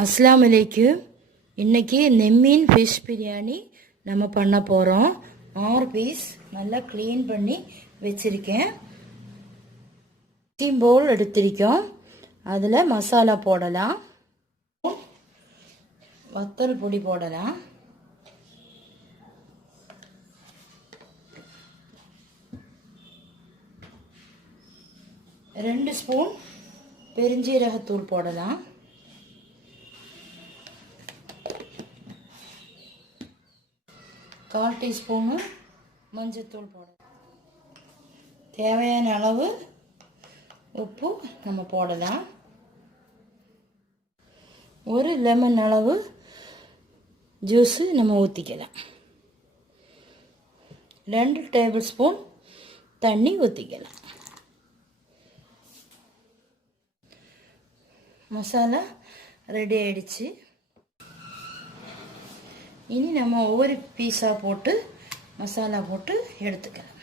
அஸ்ஸலாமு அலைக்கும். இன்றைக்கி நெம்மீன் ஃபிஷ் பிரியாணி நம்ம பண்ண போகிறோம். 6 பீஸ் நல்லா க்ளீன் பண்ணி வச்சுருக்கேன். ஸ்டீம் பவுல் எடுத்திருக்கோம். அதில் மசாலா போடலாம், வத்தல் பொடி போடலாம், ரெண்டு ஸ்பூன் பெருஞ்சீரகத்தூள் போடலாம், கால் டீஸ்பூனு மஞ்சத்தூள் போடலாம், தேவையான அளவு உப்பு நம்ம போடலாம், ஒரு லெமன் அளவு ஜூஸு நம்ம ஊற்றிக்கலாம், 2 டேபிள் ஸ்பூன் தண்ணி ஊற்றிக்கலாம். மசாலா ரெடி ஆயிடுச்சு. இனி நம்ம ஒவ்வொரு பீஸாக போட்டு மசாலா போட்டு எடுத்துக்கலாம்.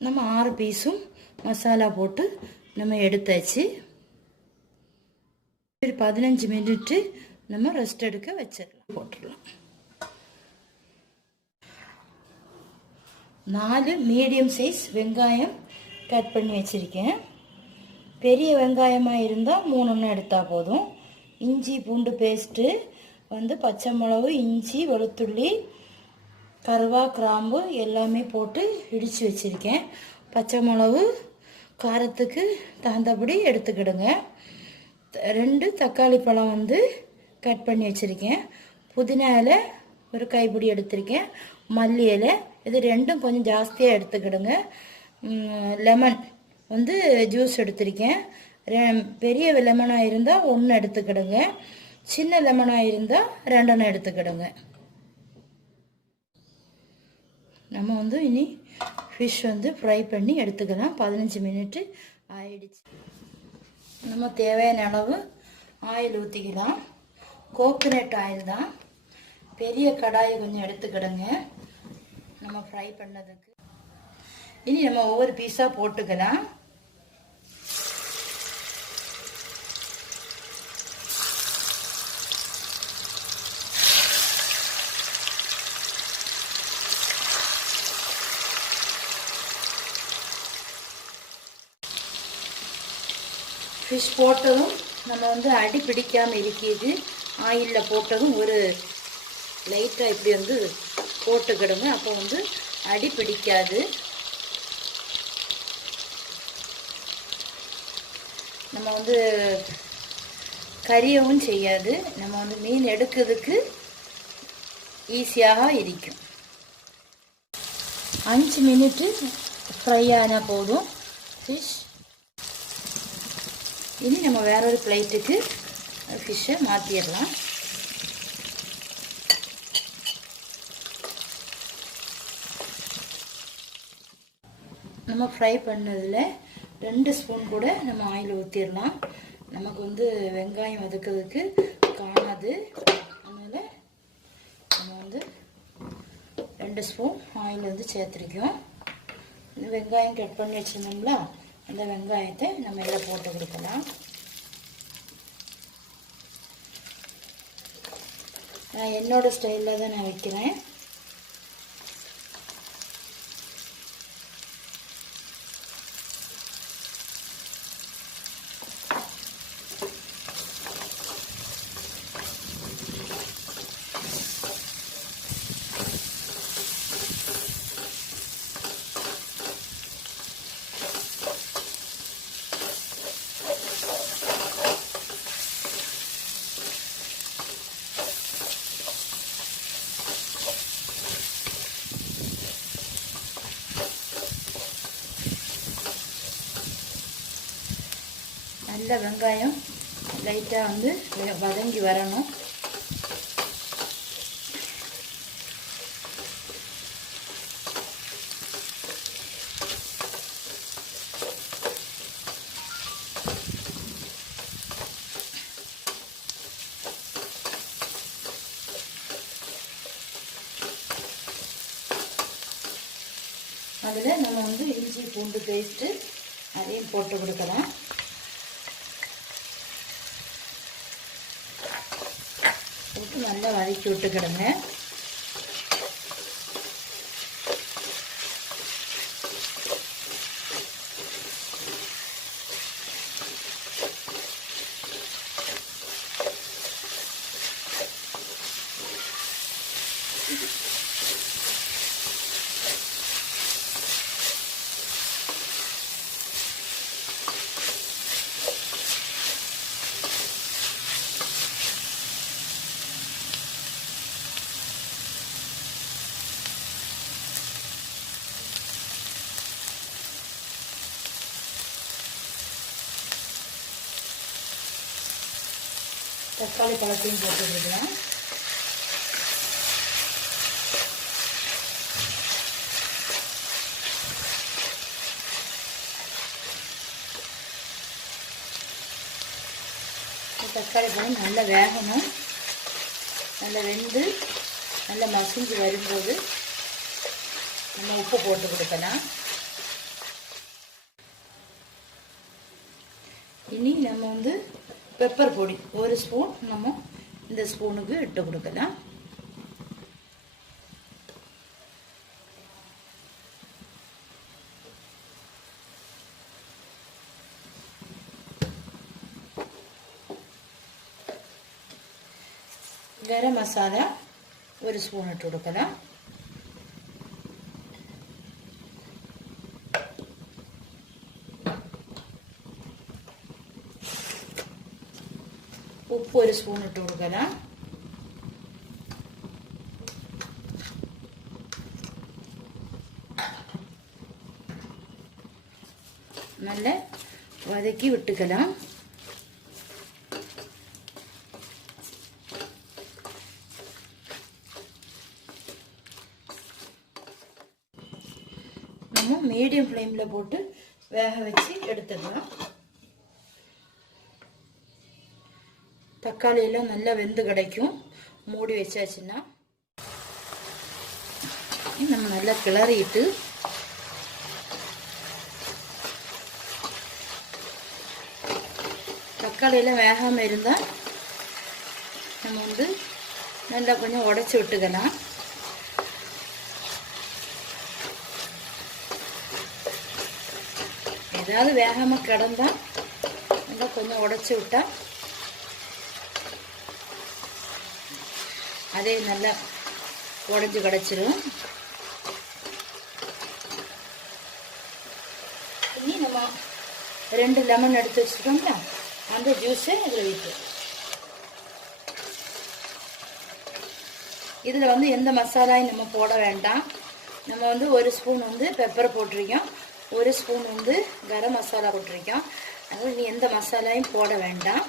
நம்ம 6 பீஸும் மசாலா போட்டு நம்ம எடுத்தாச்சு. ஒரு 15 மினிட்டு நம்ம ரெஸ்ட் எடுக்க வச்சிடலாம். போட்டுடலாம். 4 மீடியம் சைஸ் வெங்காயம் கட் பண்ணி வச்சுருக்கேன். பெரிய வெங்காயமாக இருந்தால் 3 எடுத்தால் போதும். இஞ்சி பூண்டு பேஸ்ட்டு பச்சை மிளகு, இஞ்சி, வெளுத்துள்ளி, கருவா, கிராம்பு எல்லாமே போட்டு இடித்து வச்சுருக்கேன். பச்சை மிளகு காரத்துக்கு தகுந்தபடி எடுத்துக்கிடுங்க. 2 தக்காளி பழம் கட் பண்ணி வச்சுருக்கேன். புதினா இலை ஒரு கைப்பிடி எடுத்திருக்கேன். மல்லி இலை இது 2ம் கொஞ்சம் ஜாஸ்தியாக எடுத்துக்கிடுங்க. லெமன் ஜூஸ் எடுத்திருக்கேன். பெரிய லெமனாக இருந்தால் 1 எடுத்துக்கிடுங்க. சின்ன லெமனாக இருந்தால் 2 எடுத்துக்கிடுங்க. நம்ம இனி ஃபிஷ் ஃப்ரை பண்ணி எடுத்துக்கலாம். 15 மினிட்டு ஆயிடுச்சு. நம்ம தேவையான அளவு ஆயில் ஊற்றிக்கலாம். கோகோனட் ஆயில் தான். பெரிய கடாயை கொஞ்சம் எடுத்துக்கிடுங்க நம்ம ஃப்ரை பண்ணதுக்கு. இனி நம்ம ஒவ்வொரு பீஸாக போட்டுக்கலாம். ஃபிஷ் போட்டதும் நம்ம அடி பிடிக்காமல் இருக்கிறது. ஆயிலில் போட்டதும் ஒரு லைட்டாக இப்படி போட்டுக்கிடுங்க. அப்போ அடி பிடிக்காது. நம்ம கரியவும் செய்யாது. நம்ம மீன் எடுக்கிறதுக்கு ஈஸியாக இருக்கும். 5 மினிட்டு ஃப்ரை ஆனால் போதும் ஃபிஷ். இனி நம்ம வேற ஒரு பிளேட்டுக்கு ஃபிஷ்ஷை மாற்றிடலாம். நம்ம ஃப்ரை பண்ணதில் 2 ஸ்பூன் கூட நம்ம ஆயில் ஊற்றிடலாம். நமக்கு வெங்காயம் வதக்கிறதுக்கு காணாது. அதனால் நம்ம 2 ஸ்பூன் ஆயில் சேர்த்துருக்கோம். வெங்காயம் கட் பண்ணி வச்சுருந்தோம்ல, அந்த வெங்காயத்தை நம்ம இதில் போட்டு கொடுக்கலாம். நான் என்னோட ஸ்டைலில் தான் நான் வைக்கிறேன். நல்ல வெங்காயம் லைட்டாக வதங்கி வரணும். அதில் நம்ம வந்து இஞ்சி பூண்டு பேஸ்ட்டு அதையும் போட்டு கொடுக்கலாம். போட்டு நல்லா வதக்கி விட்டுக்கிடுங்க. தக்காளி பழத்தையும் போட்டு விடுறேன். தக்காளி பழம் நல்லா வேகணும். நல்லா வெந்து நல்லா மசிஞ்சு வரும்போது நம்ம உப்பு போட்டு கொடுக்கலாம். இனி நம்ம வந்து பெப்பர் பொடி 1 ஸ்பூன் நம்ம இந்த ஸ்பூனுக்கு இட்டு கொடுக்கலாம். கரம் மசாலா 1 ஸ்பூன் இட்டு கொடுக்கலாம். உப்பு 1 ஸ்பூன் இட்டு கொடுக்கலாம். நல்லா வதக்கி விட்டுக்கலாம். நம்ம மீடியம் ஃப்ளேமில் போட்டு வேக வச்சு எடுத்துக்கலாம். தக்காளி எல்லாம் நல்லா வெந்து கிடைக்கும். மூடி வச்சாச்சுன்னா நம்ம நல்லா கிளறிட்டு தக்காளி எல்லாம் வேகாமல் இருந்தால் நம்ம வந்து நல்லா கொஞ்சம் உடைச்சி விட்டுக்கலாம். ஏதாவது வேகாமல் கிடந்தால் நல்லா கொஞ்சம் உடைச்சி விட்டா அதே நல்லா உடைஞ்சு கிடச்சிரும். இனி நம்ம 2 லெமன் எடுத்து வச்சுருக்கோம்ல, அந்த ஜூஸை இதில் விட்டு இதில் வந்து எந்த மசாலாயும் நம்ம போட வேண்டாம். நம்ம வந்து 1 ஸ்பூன் வந்து பெப்பர் போட்டிருக்கோம், 1 ஸ்பூன் வந்து கரம் மசாலா போட்டிருக்கோம். அதனால் நீ எந்த மசாலாயும் போட வேண்டாம்.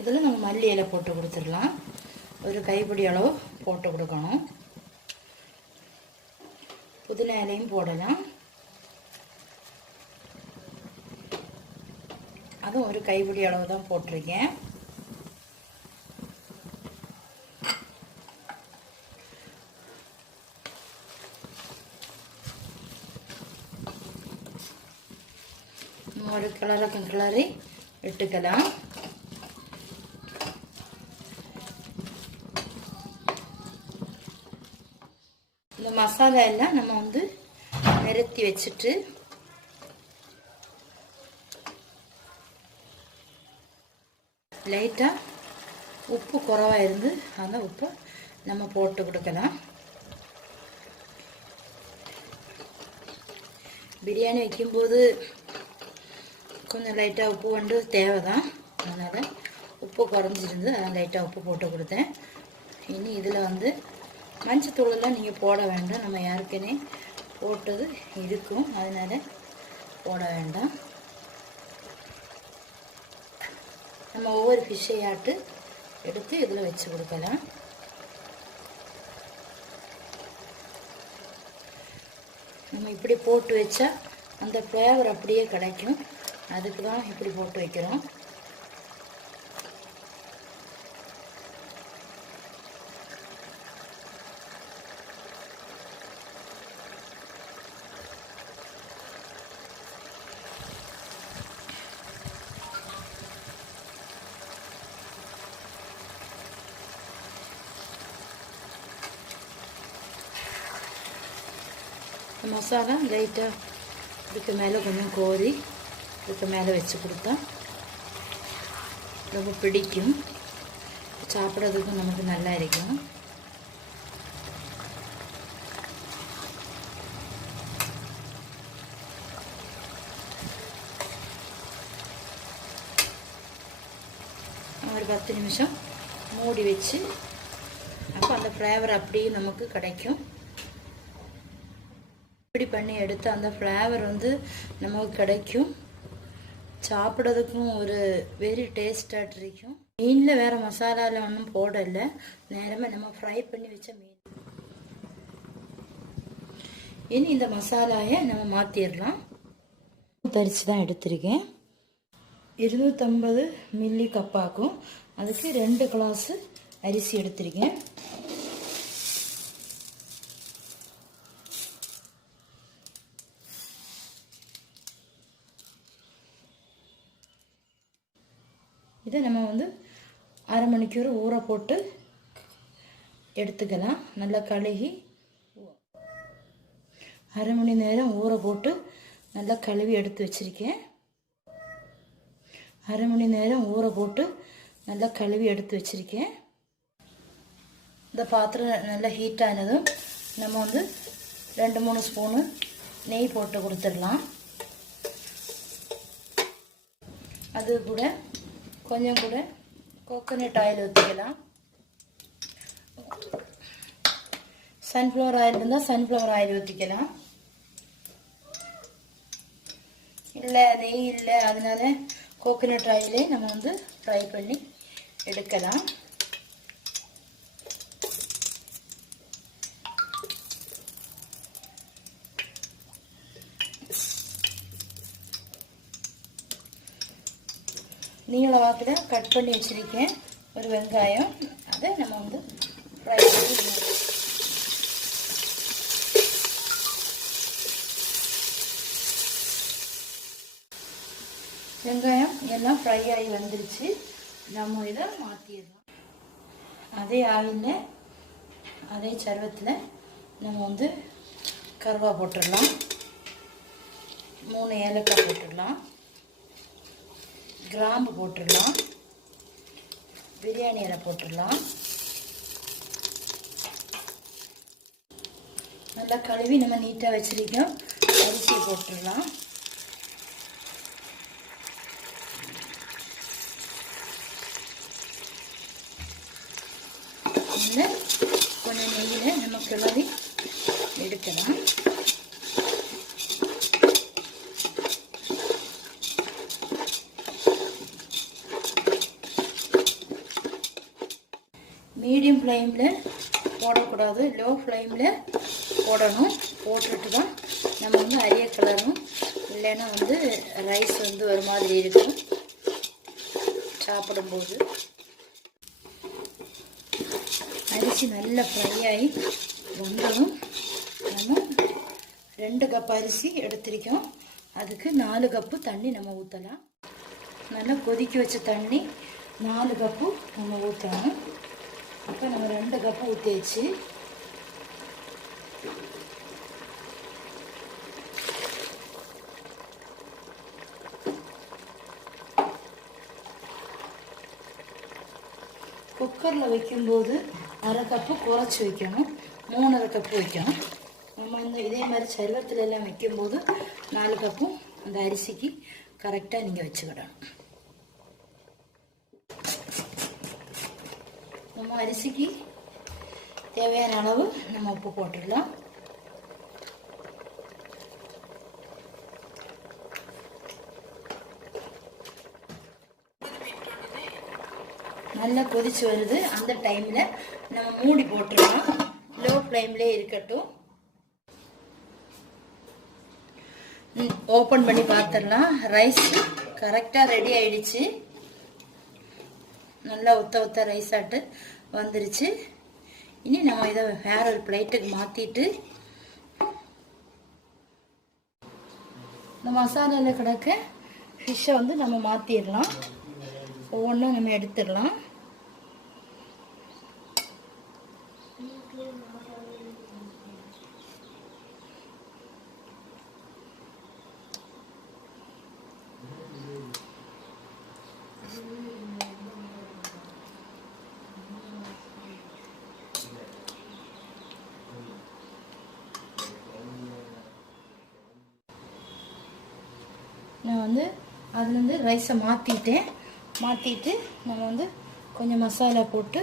இதில் நம்ம மல்லி இலை போட்டு கொடுத்துடலாம். 1 கைப்பிடி அளவு போட்டு கொடுக்கணும். புதினா இலையும் போடலாம். அதுவும் 1 கைப்பிடி அளவு தான் போட்டிருக்கேன். ஒரு கிளறி இட்டுக்கலாம். இந்த மசாலா எல்லாம் நம்ம வந்து நிறுத்தி வச்சுட்டு லைட்டாக உப்பு குறைவாக இருந்து அந்த உப்பு நம்ம போட்டு கொடுக்கலாம். பிரியாணி வைக்கும்போது கொஞ்சம் லைட்டாக உப்பு வந்து தேவை தான். அதனால் உப்பு குறைஞ்சிருந்து அதான் லைட்டாக உப்பு போட்டு கொடுத்தேன். இனி இதில் வந்து மஞ்சத்தூளெல்லாம் நீங்கள் போட வேண்டாம். நம்ம ஏற்கனவே போட்டது இருக்கும், அதனால் போட வேண்டாம். நம்ம ஒவ்வொரு ஃபிஷ்ஷையாட்டு எடுத்து இதில் வச்சு கொடுக்கலாம். நம்ம இப்படி போட்டு வச்சா அந்த ஃப்ளேவர் அப்படியே கிடைக்கும். அதுக்கு தான் இப்படி போட்டு வைக்கிறோம். மசாலா லைட்டாக இதுக்கு மேலே கொஞ்சம் கோரி இதுக்கு மேலே வச்சு கொடுத்தா ரொம்ப பிடிக்கும், சாப்பிட்றதுக்கும் நமக்கு நல்லா இருக்கும். ஒரு 10 நிமிஷம் மூடி வச்சு, அப்போ அந்த ஃப்ளேவர் அப்படியே நமக்கு கிடைக்கும். இப்படி பண்ணி எடுத்து அந்த ஃப்ளேவர் வந்து நமக்கு கிடைக்கும், சாப்பிட்றதுக்கும் ஒரு வெரி டேஸ்டாக இருக்கும். மீனில் வேறு மசாலாவில் ஒன்றும் போடலை, நேரமே நம்ம ஃப்ரை பண்ணி வச்ச மீன். இனி இந்த மசாலாயை நம்ம மாற்றிடலாம். தரிச்சு தான் எடுத்திருக்கேன். 250 மில்லி கப்பாக்கும், அதுக்கு 2 கிளாஸு அரிசி எடுத்திருக்கேன். இதை நம்ம வந்து அரை மணிக்கூர் ஊற போட்டு எடுத்துக்கலாம். நல்லா கழுகி அரை மணி நேரம் ஊற போட்டு நல்லா கழுவி எடுத்து வச்சுருக்கேன். அரை மணி நேரம் ஊற போட்டு நல்லா கழுவி எடுத்து வச்சுருக்கேன். இந்த பாத்திரம் நல்லா ஹீட் ஆனதும் நம்ம வந்து 2-3 ஸ்பூனு நெய் போட்டு கொடுத்துடலாம். அது கூட கொஞ்சம் கூட கோகோனட் ஆயில் ஊற்றிக்கலாம். சன்ஃப்ளவர் ஆயில் இருந்தால் சன்ஃப்ளவர் ஆயில் ஊற்றிக்கலாம். இல்லை நெய் இல்லை, அதனால கோகோனட் ஆயிலே நம்ம வந்து ஃப்ரை பண்ணி எடுக்கலாம். நீங்கள வாக்கில் கட் பண்ணி வச்சுருக்கேன் ஒரு வெங்காயம், அதை நம்ம வந்து ஃப்ரை பண்ணி வெங்காயம் எல்லாம் ஃப்ரை ஆகி வந்துருச்சு. நம்ம இதை மாற்றிடலாம். அதே ஆயிலில் அதே சர்வத்தில் நம்ம வந்து கருவா போட்டுடலாம். 3 ஏலக்காய் போட்டுடலாம். கிராம்பு போட்டுடலாம். பிரியாணி இலை போட்டுடலாம். நல்லா கழுவி நம்ம நீட்டாக வச்சுருக்கோம். அரிசியை போட்டுடலாம். கொஞ்சம் நெய்யில் நம்ம கிளறி எடுக்கலாம். மீடியம் ஃப்ளேமில் போடக்கூடாது, லோ ஃப்ளேமில் போடணும். போட்டுட்டு தான் நம்ம வந்து அரிய கிளறணும், இல்லைன்னா வந்து ரைஸ் வந்து ஒரு மாதிரி இருக்கும் சாப்பிடும்போது. அரிசி நல்லா ஃப்ரை ஆகி வந்ததும் நம்ம 2 கப் அரிசி எடுத்திருக்கோம். அதுக்கு 4 கப்பு தண்ணி நம்ம ஊற்றலாம். நல்லா கொதிக்க வச்ச தண்ணி 4 கப்பு நம்ம ஊற்றலாம். அப்போ நம்ம 2 கப்பு ஊற்றியாச்சு. குக்கரில் வைக்கும்போது அரை கப்பு குறைச்சி வைக்கணும், 3.5 கப்பு வைக்கணும். நம்ம இந்த இதே மாதிரி சர்வத்தில் எல்லாம் வைக்கும்போது 4 கப்பும் அந்த அரிசிக்கு கரெக்டாக நீங்கள் வச்சுக்கிடணும். நம்ம அரிசிக்கு தேவையான அளவு நம்ம உப்பு போட்டுடலாம். நல்லா கொதிச்சு வருது. அந்த டைமில் நம்ம மூடி போட்டுடலாம். லோ ஃப்ளேம்லேயே இருக்கட்டும். ஓப்பன் பண்ணி பார்த்துடலாம். ரைஸ் கரெக்டாக ரெடி ஆயிடுச்சு. நல்லா ஒத்த ரைஸ் ஆட்டு வந்துருச்சு. இனி நம்ம இதை வேற ஒரு பிளேட்டுக்கு மாற்றிட்டு இந்த மசாலாவில் கிடக்க ஃபிஷ்ஷை வந்து நம்ம மாற்றிடலாம். ஒவ்வொன்றும் நம்ம எடுத்துடலாம். நான் வந்து அதுலேருந்து ரைஸை மாற்றிட்டு நம்ம வந்து கொஞ்சம் மசாலா போட்டு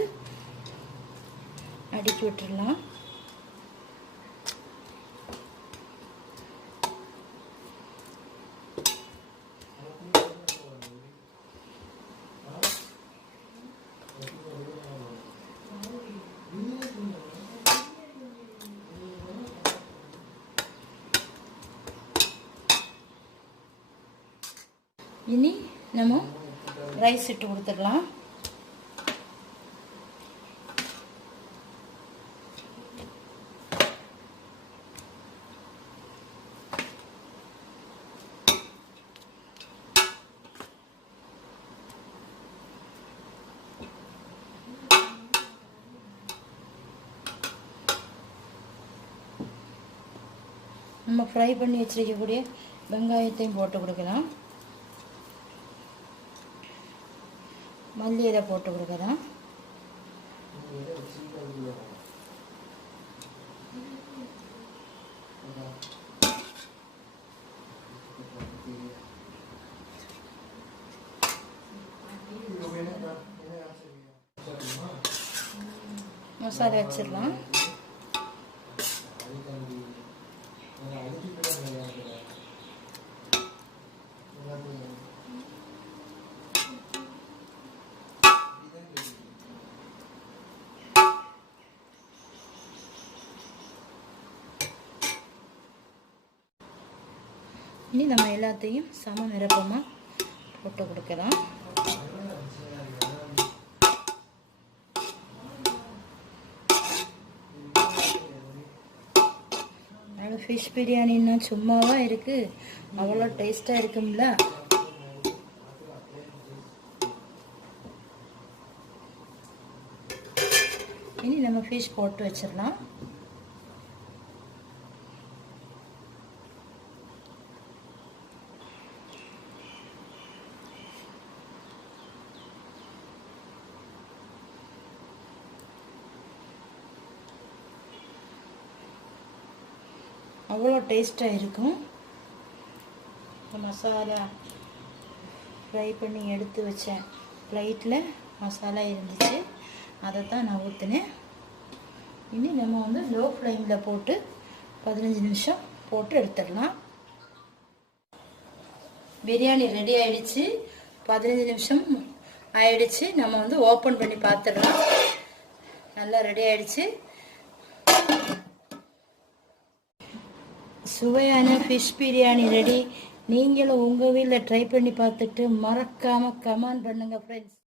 அடுக்கி விட்டுடலாம். இனி நம்ம ரைஸ் இட்டு கொடுத்துடலாம். நம்ம ஃப்ரை பண்ணி வச்சிருக்கக்கூடிய வெங்காயத்தையும் போட்டு கொடுக்கலாம். மல்லி இலை போட்டு கொடுக்கலாம். மசாலா வச்சிடலாம். இனி நம்ம எல்லாத்தையும் சம நிரப்பமாக போட்டு கொடுக்கலாம். ஃபிஷ் பிரியாணின்னா சும்மாவா இருக்குது, அவ்வளோ டேஸ்ட்டாக இருக்கும்ல. இனி நம்ம ஃபிஷ் போட்டு வச்சிடலாம். அவ்வளோ டேஸ்ட்டாக இருக்கும். மசாலா ஃப்ரை பண்ணி எடுத்து வச்சேன் பிளேட்டில் மசாலா இருந்துச்சு, அதை தான் நான் ஊற்றினேன். இனி நம்ம வந்து லோ ஃப்ளேமில் போட்டு 15 நிமிஷம் போட்டு எடுத்துடலாம். பிரியாணி ரெடி ஆகிடுச்சு. 15 நிமிஷம் ஆயிடுச்சு. நம்ம வந்து ஓப்பன் பண்ணி பார்த்துடலாம். நல்லா ரெடி ஆகிடுச்சு. சுவையான ஃபிஷ் பிரியாணி ரெடி. நீங்களும் உங்கள் வீட்டில் ட்ரை பண்ணி பார்த்துட்டு மறக்காமல் கமெண்ட் பண்ணுங்கள் ஃப்ரெண்ட்ஸ்.